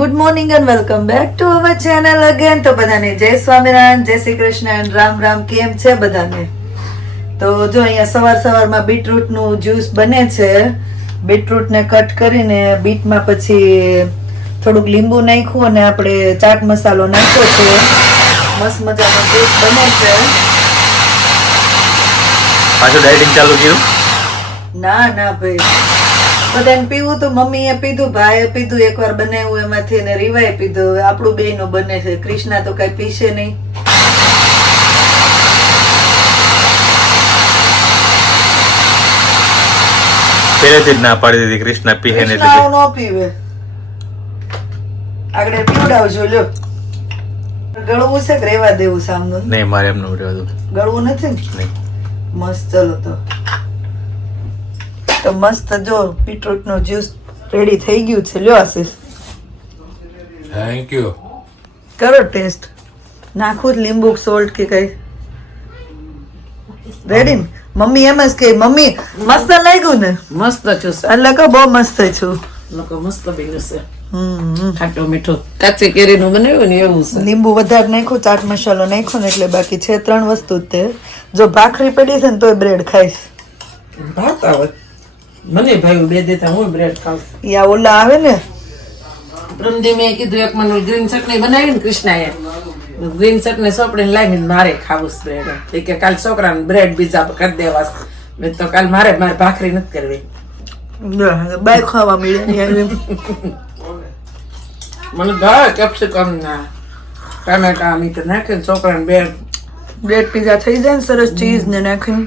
Good morning and welcome back to our channel again. તો બધાને જય સ્વામિનારાયણ, જય શ્રી કૃષ્ણ એન્ડ રામ રામ. કેમ છે બધાને? તો જો અહીંયા સવારમાં બીટરૂટનું જ્યુસ બને છે. બીટરૂટને કટ કરીને બીટમાં પછી થોડુંક લીંબુ નાખ્યું અને આપણે ચાટ મસાલો નાખ્યો છે. મસ્ત મજાનો જ્યુસ બને છે. પાછું ડાયટિંગ ચાલુ કર્યું? ના ભાઈ, બધાને પીવું તો મમ્મીએ પીધું, ભાઈએ પીધું, એકવાર બનાવ્યું એમાંથી અને રીવાય પીધું. હવે આપણું બેયનું બને છે. કૃષ્ણા તો કઈ પીશે નહીં. પહેલેથી જ ના પાડી દીધી કૃષ્ણા પીહે ને કૃષ્ણા ન પીવે. આગળ પીવડાવજો. લ્યો, ગળવું છે કે રેવા દેવું સામનું? નહીં, મારે એમનું રહેવા દો. ગળવું નથી ને? નહીં. મસ્ત. ચલો તો મસ્ત જો બીટરૂટ નું જ્યુસ રેડી થઈ ગયું છે. લ્યો આશીષ, થેન્ક યુ. કરો ટેસ્ટ. નાખું જ લીંબુ સોલ્ટ કે કઈ? રેડી ને? મમ્મી એમ જ કે મમ્મી મસ્ત લાગ્યું ને? મસ્ત છે એટલે કે બહુ મસ્ત છું. લોકો મસ્ત બન્યું છે. ખાટું મીઠું કાચી કેરીનું બનાવ્યું ને એવું છે. લીંબુ વધારે નાખ્યું, ચાટ મસાલો નાખ્યો ને એટલે બાકી છે 3 વસ્તુ જ તે. જો ભાખરી પડી છે ને તોય બ્રેડ ખાઈશ. ભાવતા હોય મને ભાઈ બે દેતા હું બ્રેડ ખાવ. યા ઓલા આવે ને પ્રમદી મેં કીધું એક મને ગ્રીન ચટણી બનાવી ને કૃષ્ણાએ, ગ્રીન ચટણી સોપડીને લાવીને મારે ખાવું બ્રેડ. એ કે કાલ છોકરાને બ્રેડ બીજા કરી દેવા. મેં તો કાલ મારે ભાખરી નથી કરવી. બાય ખાવા મળે. મને ભાવે કેપ્સિકમ ના ટામેટા મીઠ નાખીને છોકરાને બ્રેડ પીઝા થઈ જાય ને સરસ, ચીઝ ને નાખીને.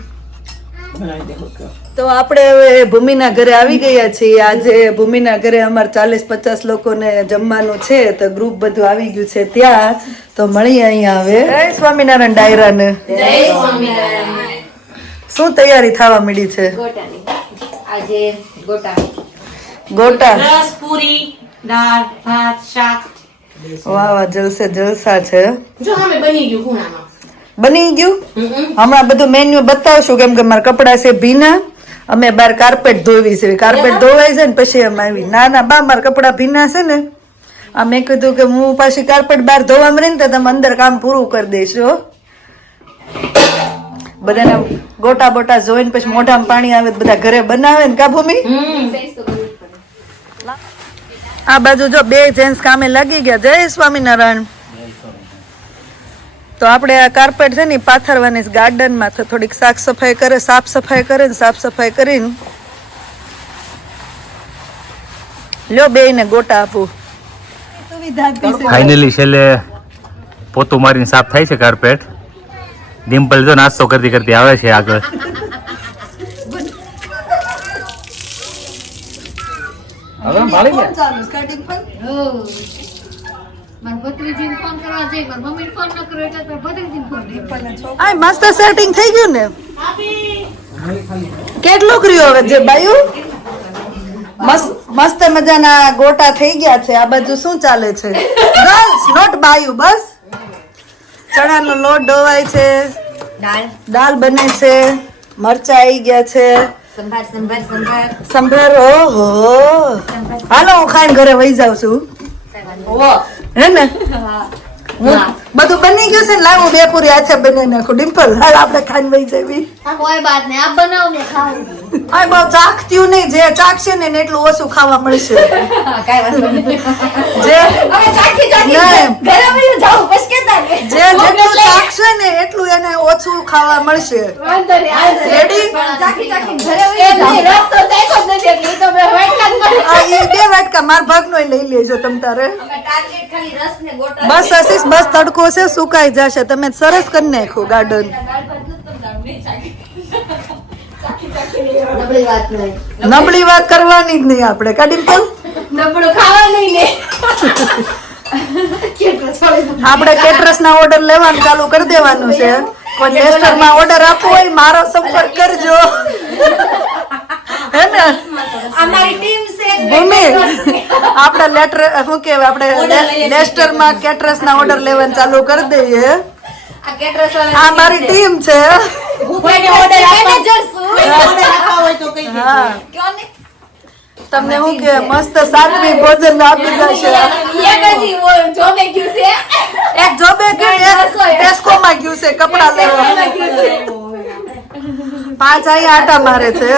બનાવી દેવું. તો આપણે હવે ભૂમિના ઘરે આવી ગયા છીએ. આજે ભૂમિના ઘરે અમારે 40-50 લોકોને જમવાનું છે, તો ગ્રુપ બધું આવી ગયું છે ત્યાં. તો મળીએ અહીંયા હવે. જય સ્વામિનારાયણ ડાયરાને. જય સ્વામિનારાયણ. શું તૈયારી થવા માંડી છે? ગોટાની આજે ગોટા. રસ, પૂરી, દાળ, ભાત, શાક. વાહ વાહ, જલસા છે. જો અમે બની ગયું ખૂણામાં. બની ગયું? હમણાં બધું મેન્યુ બતાવશું, કેમ કે મારા કપડા છે ભીના. અમે બાર કાર્પેટ ધોવી છે. કાર્પેટ ધોવાઈ છે ને પછી અમે આવી. ના બા, મારા કપડા ભીના છે ને. આ મેં કીધું કે હું પાછી કાર્પેટ બહાર ધોવા મળે ને તો તમે અંદર કામ પૂરું કરી દઈશો. બધાને ગોટા બોટા જોઈને પછી મોઢામાં પાણી આવે તો બધા ઘરે બનાવે ને કા ભૂમિ? આ બાજુ જો 2 જેન્ટ્સ કામે લાગી ગયા. જય સ્વામિનારાયણ. તો આપણે આ કાર્પેટ છે ને પાથરવાની ગાર્ડનમાં તો થોડીક સાફ સફાઈ કરે ને સાફ સફાઈ કરીને લ્યો બેયને ગોટા આપું. ફાઇનલી છેલ્લે પોતું મારીને સાફ થાય છે કાર્પેટ. ડિમ્પલ જો નાસ્તો કરતી આવે છે આગળ. હવે માળી ગયા. આ મસ્ત સેટિંગ થઈ ગયું ને? કેટલું કર્યું હવે જે બાયું? મસ્ત મજાના ગોટા થઈ ગયા છે. આ બાજુ શું ચાલે છે? ગર્લ્સ નોટ બાયું. બસ ચણાનો લોટ ડોવાય છે, દાળ બને છે, મરચા આવી ગયા છે, સંભાર. ઓહો, હાલો હું ખાઈને ઘરે વહી જાઉં છું. હે ને? બધું બની ગયું છે ને? લાવું 2 પૂરી આછા બનાવી નાખું. ડિમ્પલ હાલ આપણે ખાઈને વહી જવી. કોઈ બાત નહીં, આપ બનાવો ને ખાઓ. આ બહુ ચાખત્યું નહીં. જે ચાખશે ને એટલું ઓછું ખાવા મળશે. કાઈ વાંધો નહીં. જે હવે ચાખી નહીં. ઘરે વયું જાવ પછી કેતા ને. જે જેટલું ચાખશે ને એટલું એને ઓછું ખાવા મળશે. વાંધો નહીં. Ready? ચાખી ઘરે વયું જાવ. રસ તો ચાખ્યો જ નથી એટલે ઈ તો મેં વાટકા જ કરી. આ એ 2 વાટકા માર ભાગનો લઈ લેજો તમ તારે. અમે ટાર્ગેટ ખાલી રસ ને ગોટા. બસ આશીષ, બસ તડકો છે, સુકાઈ જશે. તમે સરસ કરી નાખ્યું ગાર્ડન. નબળી વાત નહીં. નબળી વાત કરવાની જ નહીં આપણે. કા ડિમ્પલ? નબળું ખાવાનું ને. આપણે કેટરસ ના ઓર્ડર લેવાનું ચાલુ કરી દેવાનું છે. કોઈ ટેસ્ટર માં ઓર્ડર આપવો હોય મારો સંપર્ક કરજો. હે ને અમારી ટીમ છે ભૂમિ? આપણે લેટર શું કહેવાય, આપણે લેસ્ટર માં કેટરસ ના ઓર્ડર લેવાનું ચાલુ કરી દઈએ. આ કેટરસ વાળા આ મારી ટીમ છે. કોઈને ઓર્ડર મેનેજર છું. ઓર્ડર આપવા હોય તો કહી દેજો. હા. કયો ને તમને હું કે મસ્ત સાત્વિક ભોજન આપી જશે. એક હજી ઓ જોબે ગયું છે. એક જોબે ગયું, એક ટેસ્કો માં ગયું છે કપડા લેવા. 5 અહીંયા આટા મારે છે.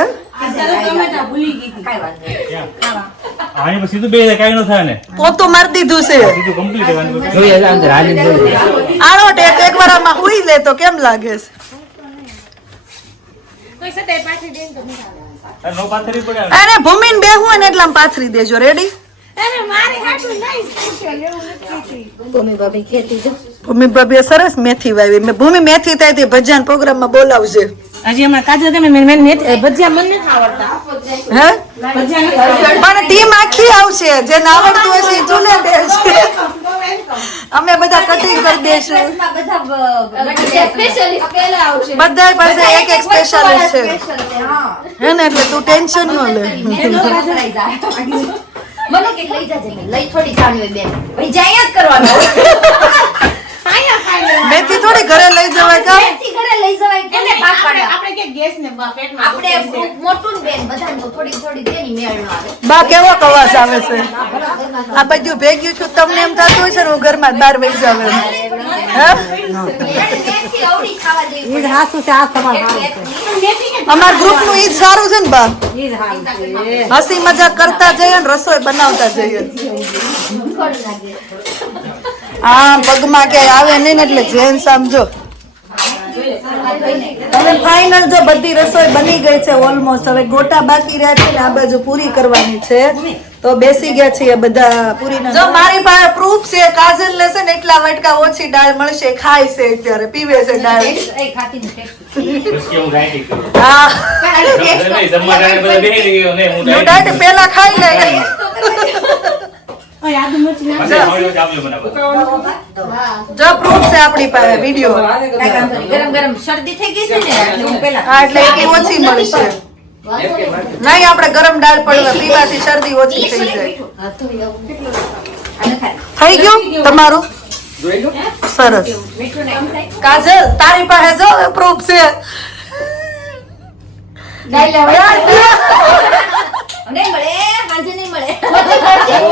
આની પછી સીધું બે કાઈ ન થાય ને, પોતું મારી દીધું છે. સીધું કમ્પ્લીટ રહેવાનું. આનો એક વાર આમાં હુઈ લે તો કેમ લાગે છે? નો પાથરી પડે. અરે ભૂમિને બેહવું હોય ને એટલામાં પાથરી દેજો. રેડી? ભૂમિ ભાભીએ સરસ મેથી વાવી. મેં ભૂમિ મેથી થાય તે ભજન પ્રોગ્રામ માં બોલાવશે. હજી હમણાં કાજુ તમે ભજીયા મને નથી આવડતા. હે? પણ ટીમ આખી આવશે. જે ના આવડતું હશે એ ચૂલે બેસશે. અમે બધા કટિંગ કરી દેશું. સ્પેશિયલિસ્ટ પહેલા આવશે. બધા પાસે એક એક સ્પેશિયાલિસ્ટ છે. હે ને એટલે તું ટેન્શન ન લે. મને કે લઈ જાજે ને લઈ થોડી જાણી હોય બેન ભાઈ જાય જ કરવાનો મેથી થોડી ઘરે લઈ જવાય કા? મેથી ઘરે લઈ જવાય કોને પાક પાડે આપણે કે ગેસ ને પેટમાં આપણે મોટું ને બેન બધાને તો થોડી થોડી દેની મેળ ન આવે બા કેવો કવાસ આવે છે. આ બધું ભેગ્યું છું તમને એમ થતું હોય છે ને હું ઘરમાં જ બહાર વહી જાવ એમ. હે? મેથી અવળી ખાવા જેવી ઈ હાસુ છે આ તમાર અમાર ગ્રુપ નું ઈ જ સારું છે ને બા. ઈ હાલ છે હસી મજાક કરતા જઈએ ને રસોઈ બનાવતા જઈએ. આ પગમાં કે આવે નહીં ને એટલે જેન સમજો. હવે ફાઇનલ જો બધી રસોઈ બની ગઈ છે ઓલમોસ્ટ. હવે ગોટા બાકી રહ્યા છે ને આ બાજુ પૂરી કરવાની છે તો બેસી ગયા છીએ બધા પૂરીના. જો મારી પાસે પ્રૂફ છે કાજલ લેશે ને એટલા વટકા ઓછી દાળ મળશે. ખાય છે અત્યારે પીવે છે દાળ. એ ખાતી ને ટેસ્ટ પછી હું ડાયટી કરું. હા નહીં, જમવા ટાણે બધા બેસી ગયો ને હું નું દાળ પેલા ખાઈ લે. ઓય આદુ મરચી નાખ. પાછા હવે ચાવલે બનાવવાનું. જો પ્રૂફ છે આપણી પાસે વિડિયો. ગરમ ગરમ શરદી થઈ ગઈ છે ને એટલે હું પહેલા હા એટલે એટલી ઓછી મળશે. નહીં આપણે ગરમ દાળ પડવા પીવાથી શરદી ઓછી થઈ જાય. થઈ ગયું તમારું? સરસ. કાજલ તારી પાસે જો પ્રૂફ છે. નહીં મળે હાજે નહીં મળે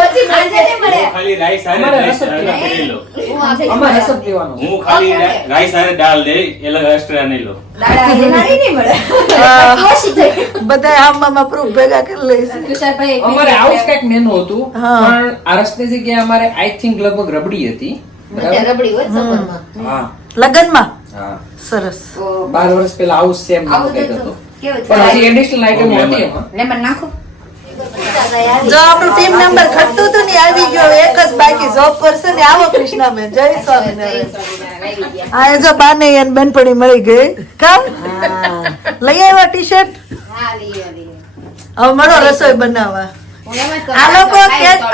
ઓછી હાજે નહીં મળે હું ખાલી રાઈસ હારે રાઈસ લઈ લો. અમારે રસદ પીવાનો હું ખાલી રાઈસ હારે દાળ લઈ એટલે એક્સ્ટ્રા નહીં લો. દાડા હાજે નારી નહીં મળે ઓછી થઈ બધા આમાં પ્રૂફ ભેગા કરી લઈશ. તુષારભાઈ અમારે આવું જ કંઈક મેનુ હતું હા. પણ આ રસની જગ્યાએ અમારે આઈ થિંક લગભગ રબડી હતી. અત્યારે રબડી હોય સફરમાં હા લગનમાં હા સરસ. 12 વર્ષ પહેલા આવું સેમ આવું કંઈક તો હતું કેવું પણ હજી એડિશનલ આઈટમ હતી એમાં. લેમન નાખો જો આપણું ટીમ નંબર ઘટતું હતું ને આવી ગયો. એક જ બાકી જોબ કરશે ને. આવો કૃષ્ણાબેન જય સ્વામિનારાયણ. આ જો બાને એને બેનપણી મળી ગઈ કા લઈ આવ્યા ટી શર્ટ. હવે મળો રસોઈ બનાવવા.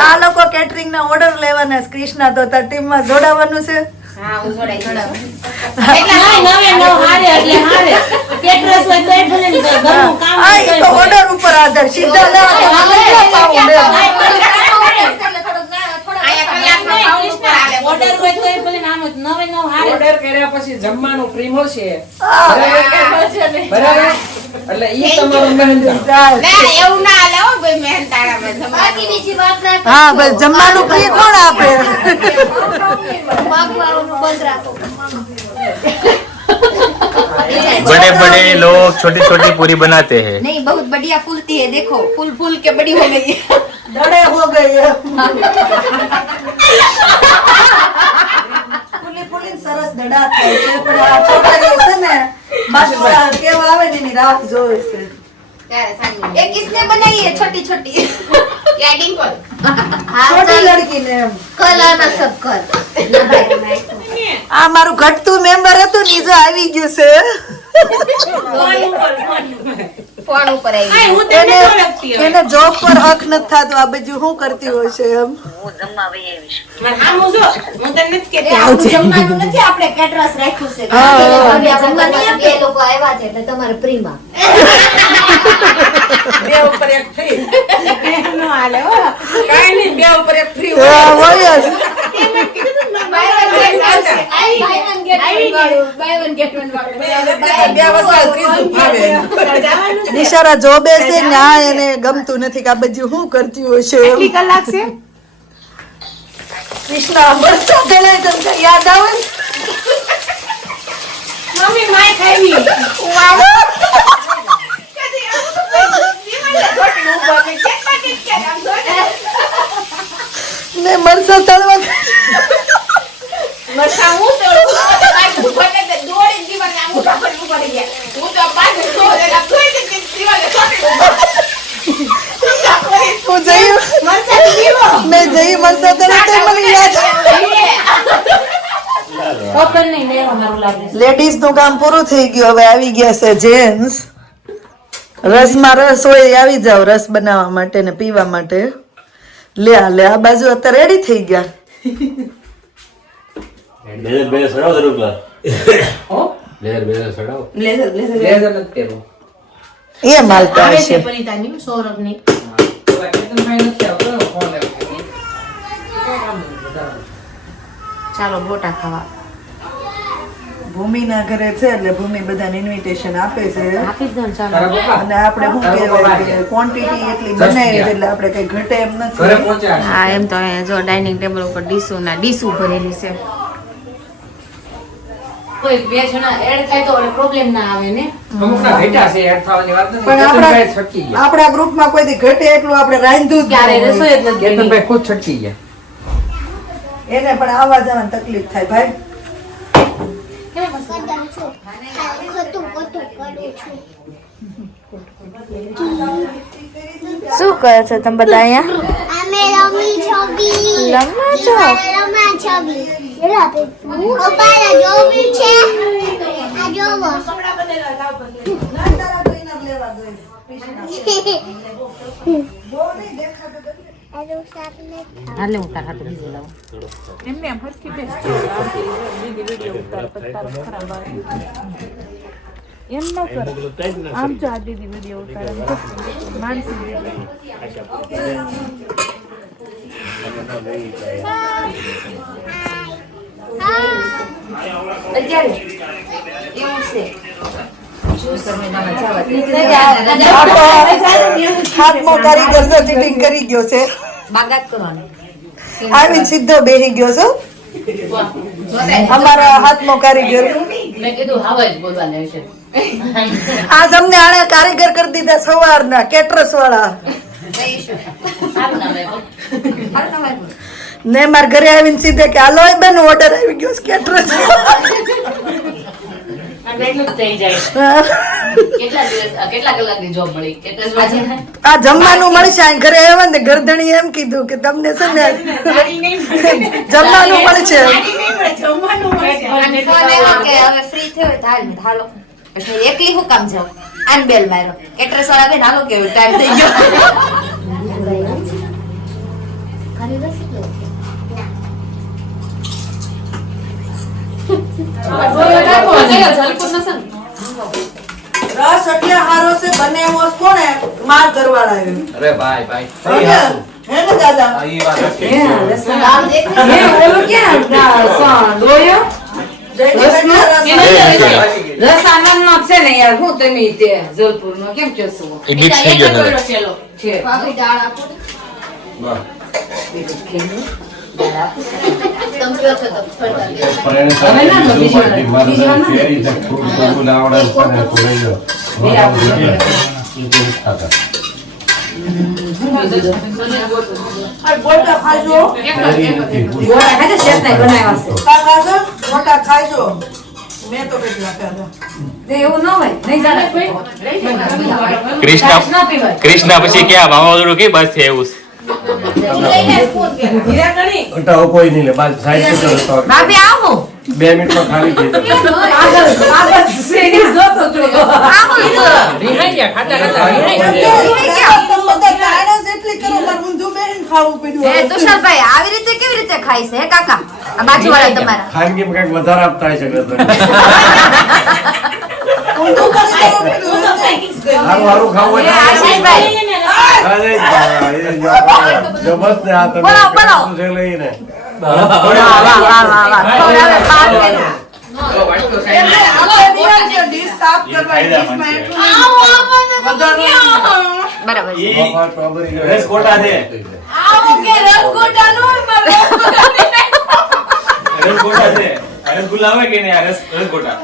આ લોકો કેટરિંગ ના ઓર્ડર લેવાના. કૃષ્ણા તો તાર ટીમ માં જોડાવાનું છે. આ ઈ તો ઓર્ડર ઉપર આધાર. સીધા લેવા તો હાલે જ ના પાવું બેન. ઓર્ડર હોય તો એ ભલે નામ જ નવે નવ હારે. ઓર્ડર કર્યા પછી જમવાનું ફ્રી મળશે આ, બરાબર એટલે ઈ તમારું મહેનત. બાકીની જે વાત ના હા બસ જમવાનું ફ્રી કોણ આપે? માગવાનું બંધ રાખો बड़े बड़े लोग छोटी छोटी पूरी बनाते हैं. नहीं बहुत बढ़िया फूलती है देखो फूल फूल के बड़ी हो गई है ડડે હો ગઈ હે. ફૂલી ફૂલીને સરસ દડા થાય છે પણ આ છોકરી છે ને બાજુ કેવા આવે ને એની રાહ જોવે છે. ये किसने बनाई है छोटी छोटी क्या डिंपल છોટી લડકી ને એમ. कल आना सब कल આ મારું ઘટતું મેમ્બર હતું ને ઈ જો આવી ગયું છે. फोन ऊपर आई આય હું તમને એને ઓળખતી હોય. એને જોબ પર હક નથી થતો. આ બધું શું કરતી હોય છે એમ. મારે આમ જો હું તને નથી કહેતી આપણું જમવાનું નથી આપણે કેટરસ રાખ્યું છે હા. જમવાનું બે લોકો આવ્યા છે એટલે તમારે પ્રીમાં બે ઉપર એક ફ્રી નો હાલે હો. કાઈ નહીં બે ઉપર એક ફ્રી હા, હોય જ. buy one get one વાળું, buy one get one વાળું. બે વસ્તુ ત્રીજું ભાવે. નિશારા જોબે છે ને આ એને ગમતું નથી કે આ બધું શું કરતી હોય છે કેટલી કલાક છે કૃષ્ણ મરચા દલાઈ તમને યાદ આવે ને? મમ્મી માય ખાવી ને મરચા તળવા મરચાં હું તોડું, તો પાછું ભલે તે દોડીને દીવાલે આમ ઉભા કરી પડી ગયા. હું તો પાછું દોડે એટલે દોડીને દીવાલે ચોંટી હું જઈ મેં જઈ મરચા તળવા તો મને યાદ ઓપન નહીં લેવા મારું લાગે લેડીઝ નું કામ પૂરું થઈ ગયું હવે આવી ગયા છે જેન્ટ્સ રસમાં રસ હોય એ આવી જાવ રસ બનાવવા માટે ને પીવા માટે લે આ બાજુ અત્યારે રેડી થઈ ગયા બ્લેઝર નથી પહેરવું. એ માલતા આવે છે હશે પરીતાની સૌરભની કેતનભાઈ નથી આવતો ને, ફોન આવ્યો. ચાલો ગોટા ખાવા ભૂમિના ઘરે છે એટલે ભૂમિ બધાને ઇન્વિટેશન આપે છે આપી જ દો ને ચાલો તારા પપ્પા અને આપણે શું કહેવાય કે ક્વોન્ટિટી એટલી બનાવી છે એટલે આપણે કઈ ઘટે એમ ઘરે નથી પહોંચ્યા. હા એમ તો અહીંયા જો ડાઇનિંગ ટેબલ ઉપર ડીશું ભરેલી છે કોઈ બે જણા એડ થાય તો પ્રોબ્લેમ ના આવે ને અમુકના ઘટ્યા છે એડ થવાની વાત નથી. પણ કેતનભાઈ છટકી ગયા. આપણા ગ્રુપમાં કોઈથી ઘટે એટલું આપણે રાંધ્યું જ ક્યારે ન હોય. રસોઈ જ નથી બની. કેતનભાઈ ખુદ છટકી ગયા. એને પણ આવવા જવાની તકલીફ થાય ભાઈ શું કરો છો તમે બધા અહીંયા અમે રમી છબી રમો છો રમા છબી પપ્પા જોવી છે આ જોવો હાલે હું તારા હાટુ બીજું લાવું હાથમાં કારીગર તો ચીટિંગ કરી ગયો છે બાગાત કરવાની આવીને સીધો બેસી ગયો છો અમારા હાથમાં કારીગર મેં કીધું હવે જ બોલવાને છે આજ અમને આણે કારીગર કરી દીધા સવારના કેટરસ વાળા ને મારા ઘરે આવીને સીધે કે હાલો એ બેન ઓર્ડર આવી ગયો છે કેટરસ એટલું જ થઈ જાય કેટલા કલાકની જોબ મળી આ જમવાનું મળશે આ ઘરે આવ્યા ને ગરદણી એમ કીધું કે તમને છે ને જમવાનું મળશે અને ફોન આવ્યો કે હવે ફ્રી થયો તો હાલો એટલે એકલી હું કામ જાઉં આન બેલ માર્યો કેટરસ વાળા બેન હાલો કેવો ટાઈમ થઈ ગયો રસ એટલે હારો છે બને એવો કોણે માર ઘરવાળા અરે ભાઈ ભાઈ હે ને દાદા આ ઈ વાત છે. રસ આનંદ નો છે ને યાર હું તમે તે જલપુર નો કેમ કહેશો છે ભાભી દાળ આપો તમે કયો છો તો ફરતા ગોટા ખાજો ગોળા ખાધે શેફ ને બનાવ્યા છે ખાજો ગોટા ખાજો મેં તો કેટલા ખાધા તે એવું ન હોય નહીં જાણે કૃષ્ણ પછી ક્યાં મામા કે બસ છે એવું કોઈ નહીં લે બાદ સાઈડ પર તો ભાભી આવો 2 મિનિટમાં ખાલી થઈ જશે આગળ શ્રેણી જોતો છો રિહાઈ ગયા, ખાતા ખાતા રિહાઈ ગયા. તમે બધા તાળસ એટલી કરો મારે ઊંધું બેહીને ખાવું પડ્યું એ તુષારભાઈ આવી રીતે કેવી રીતે ખાય છે હે કાકા આ બાજુવાળા તમારા ખાનગી કઈક વધારે આપતા હશે કે તો હારું હારું ખાવું હોય તો આશીષભાઈ અરે બા, એ જો, જબરદસ્ત ને આ તમે બોલો, બોલો. શું છે લઈને વાહ વાહ વાહ વાહ ખવડાવે પાક કે ના. ડીશ સાફ કરવા ડીશમાં એટલું બરાબર છે. બાપા, સ્ટ્રોબેરી જોઈએ. રસગોટા છે રસગોટા છે રસગુલ્લા આવે કે નહીં આ રસગોટા રસગોટા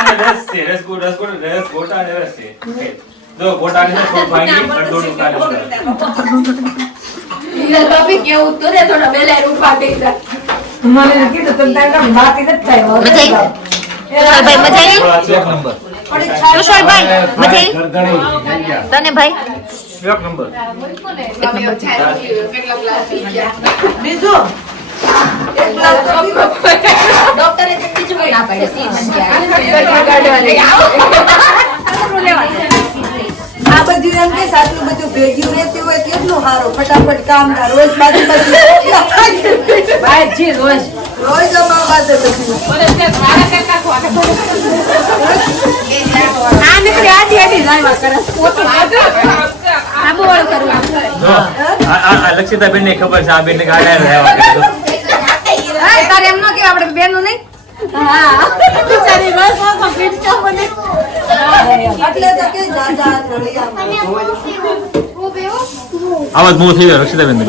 અને રસ છે રસગોટા અને રસ છે જો ગોટા ને થોડું ભાંગી અડધો ઉતારે મને કીધું તમે તારા બાકી નથી થાય મજા આવી? તુષારભાઈ મજા આવી? ગરદણી થઈ ગયા. તને ભાઈ એક નંબર બીજું એક ગ્લાસ તો પીવો. ડોક્ટરે તો બીજું કંઈ ના પાડ્યું. આ બધું એમ કે આટલું બધું ભેગી રહેતી હોય તો એટલું સારું ફટાફટ કામ થાય રોજ બાજુ રોજ અમારા પાસે બધું આ લક્ષિતાબેન ને ખબર છે આ બેન ને ગાડા રહેવા કીધું તારે એમ ન કે આપણે બેનું નહીં એટલે તો કે જાજા રળિયા આવાજ બહુ થઈ ગયો લક્ષિતાબેન ને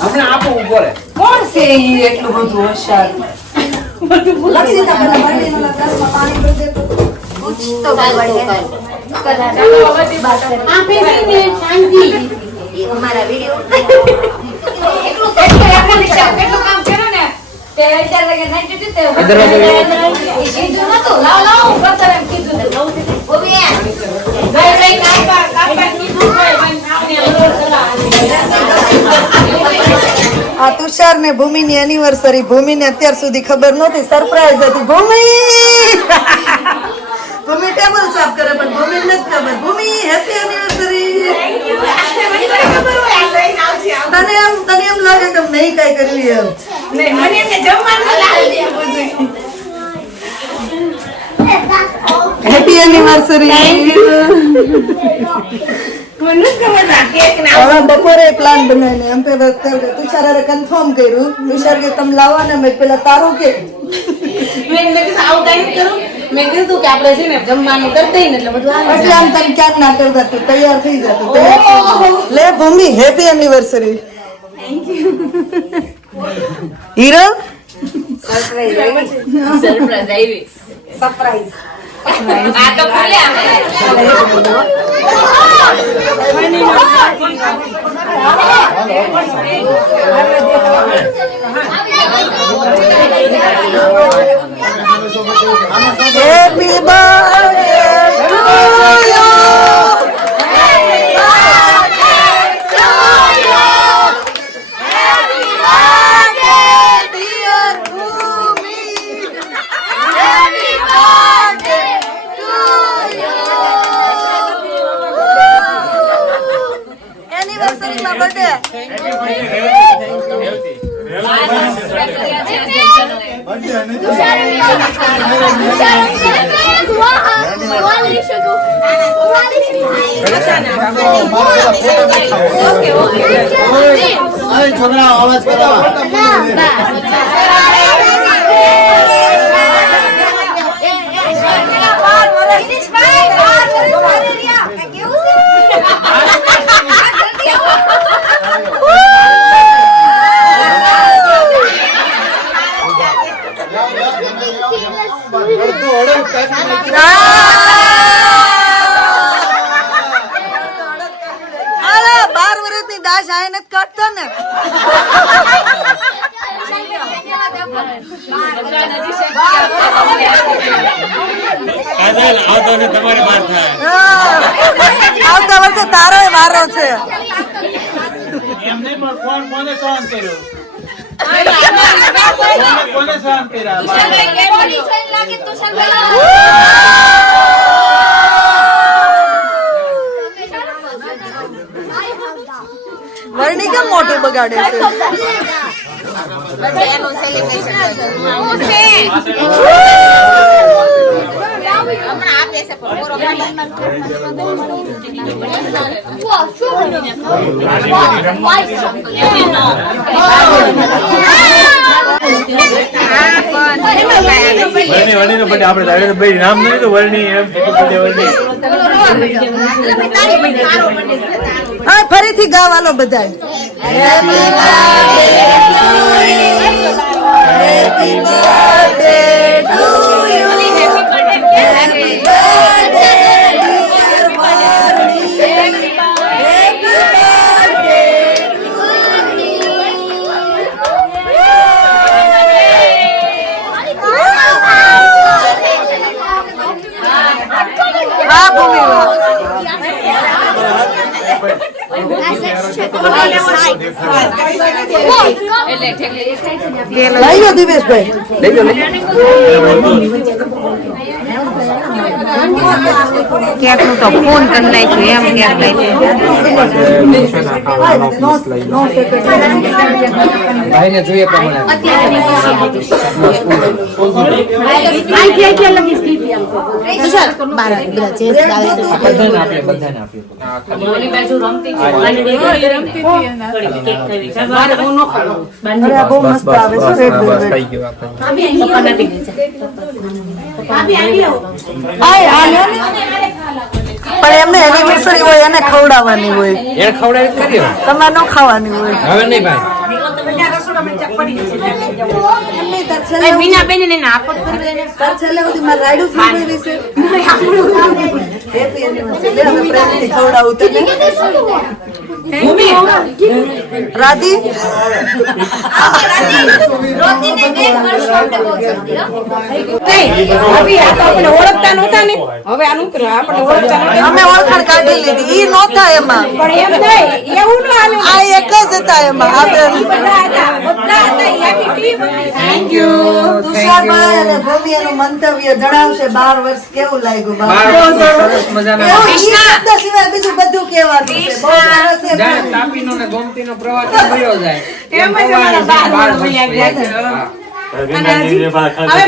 હમણાં આપો ઉભો રહે. કોણ છે ઈ એટલું બધું હોશિયાર લક્ષિતા પેલા બર્થડેના ગ્લાસમાં પાણી ભરી દે તો. તો અમારા વિડીયો કેટલું કામ કર્યું ને તે 11 વાગે નાઈટ હતી તે કીધું નતું લાવ લાવ બતર એમ કીધું ને ઓબી ગઈ કાપા કીધું આ તુષાર ને ભૂમિ ની એનિવર્સરી ભૂમિ ને અત્યાર સુધી ખબર નહોતી સરપ્રાઈઝ હતી ભૂમિ ભૂમિ ટેબલ સાફ કરે પણ ભૂમિ નથી ખબર ભૂમિ હેપી એનિવર્સરી તને એમ લાગે કે નહીં કઈ કરવી એમ હેપી એનિવર્સરી હવે બપોરે પ્લાન બનાવીને એમ પેલા તુષારે કન્ફર્મ કર્યું તુષાર કે તમે લાવો ને મેં પેલા તારું કે એટલે આમ તમે ક્યાંક ના કરતા તું તૈયાર થઈ જતું લે ભૂમિ હેપી એનિવર્સરી હીરો સરપ્રાઈઝ આ તો ખોલે અમે Happy birthday to you. Happy birthday to you. Happy birthday dear Bhumi. Happy birthday to you. Anniversary માં birthday. છોકરા અવાજ કરવા અરે 12 વર્ષની દાસ આય નથી કાઢતો ને તમારે બાર થાય આવતા વર્ષે તારો વારો છે એમને પણ કોને સહન કર્યો? કોને સહન કર્યા? કેમ મોઢું બગાડે છે એનું સેલિબ્રેશન હમણાં આપે છે પણ પૂરો વરણી નો બર્થડે આપણે ધારે ભાઈ નામ નહીં તો વરણી એમ વરણી હા ફરીથી ગાવાલો બધા લઈ લો દિવેશભાઈ કેક નું તો ફોન કરી નાખ્યું એમ કેક ભાઈને જોઈએ પ્રમાણે બધાને આપીએ ઓલી બાજુ રમતી છે અરે આ બહુ મસ્ત આવે છે રેડ વેલ્વેટ થઈ ગયો આપણે આય આ લ્યો ને. પણ એમને એનિવર્સરી હોય એને ખવડાવવાની હોય એને ખવડાવી કરી તમારે ન ખાવાની હોય હવે નહીં ભાઈ મીનાબેન ને આપો તો કરી દે. તાર છેલ્લે સુધી મારે રાયડું સાંભળવી છે હેપી એનિવર્સરી લે હવે પ્રેમથી ખવડાવું તને રાધી ઓળખતા નહોતા ને હવે આનું આપણે ઓળખતા નહોતા અમે ઓળખાણ કાઢી લીધી ઈ નહોતા એમાં પણ એમ નહીં એવું ન હાલે આ એક જ હતા એમાં આપણે થેન્ક યુ તુષારભાઈ અને ભવ્યનું મંતવ્ય જણાવશે 12 વર્ષ કેવું લાગ્યું સરસ મજાના એવું ઈ શબ્દ સિવાય બીજું બધું કહેવાનું છે બહુ સરસ છે જાણે તાપીનો ને ગોમતીનો પ્રવાસ થયો જાય એમ જ અમારા 12 વર્ષ ગયા છે. હવે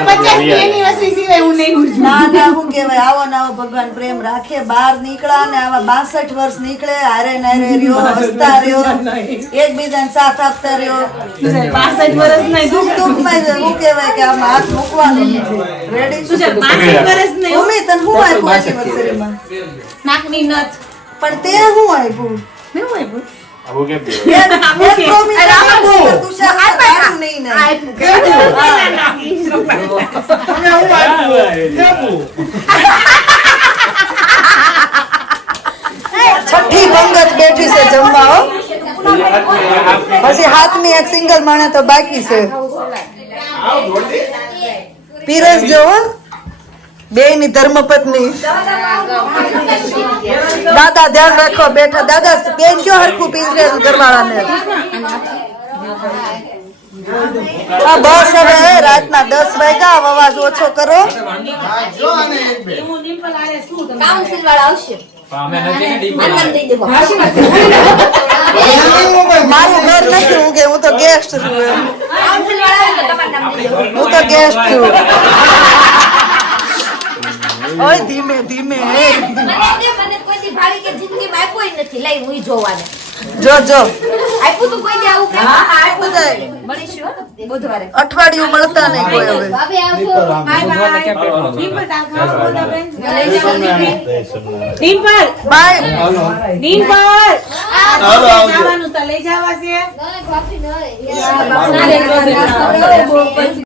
50મી એનિવર્સરી સિવાય હું નહીં ઉજવું. ના ના હું કહેવાય આવો ને આવો ભગવાન પ્રેમ રાખે બહાર નીકળ્યા ને આવા 62 વર્ષ નીકળે હારે નારે રહ્યો હસતા રહ્યો એકબીજાને સાથ આપતા રહ્યો 65 વર્ષ નહીં સુખ દુઃખમાં જ હું કહેવાય કે આમાં હાથ મૂકવાનો નથી રેડી 65 વર્ષ નહીં ભૂમિ તને હું આપ્યું એનિવર્સરીમાં નાકની નથ પણ તે હું આપ્યું મેં આપ્યું આવું કેમ થયું? એક promise આપ્યું. તુષાર આપ્યું નહીં ને. છઠ્ઠી પંગત બેઠી છે જમવા હો. પછી હાથની એક સિંગલ માણસ તો બાકી છે પીરસ જો બે ની ધર્મપત્ની દાદા ધ્યાન રાખો બેઠા દાદા બેન કયો હરખું પીરસે ઘરવાળાને આ બસ હવે રાતના 10 વાગ્યા અવાજ ઓછો કરો કાઉન્સિલ વાળા આવશે અમે નથી ને આ નામ દઈ દેવો મારું ઘર નથી હું કે હું તો ગેસ્ટ છું એમ. કાઉન્સિલ વાળા આવે તો તમારું નામ દઈ દેવો હું તો ગેસ્ટ છું ઓય ધીમે ધીમે મને કોઈ દી ભાડી કે જિંદગીમાં આપ્યું ય નથી લઈ હું જોવાને જો જો આપ્યું તું કોઈ દી આવું કે આપ્યું જાય. મળીશું હો, બુધવારે અઠવાડિયું મળતા નહીં કોઈ હવે ભાભી આવજો બાય જવાનું તો લઈ જવા છે ભાભી નહીં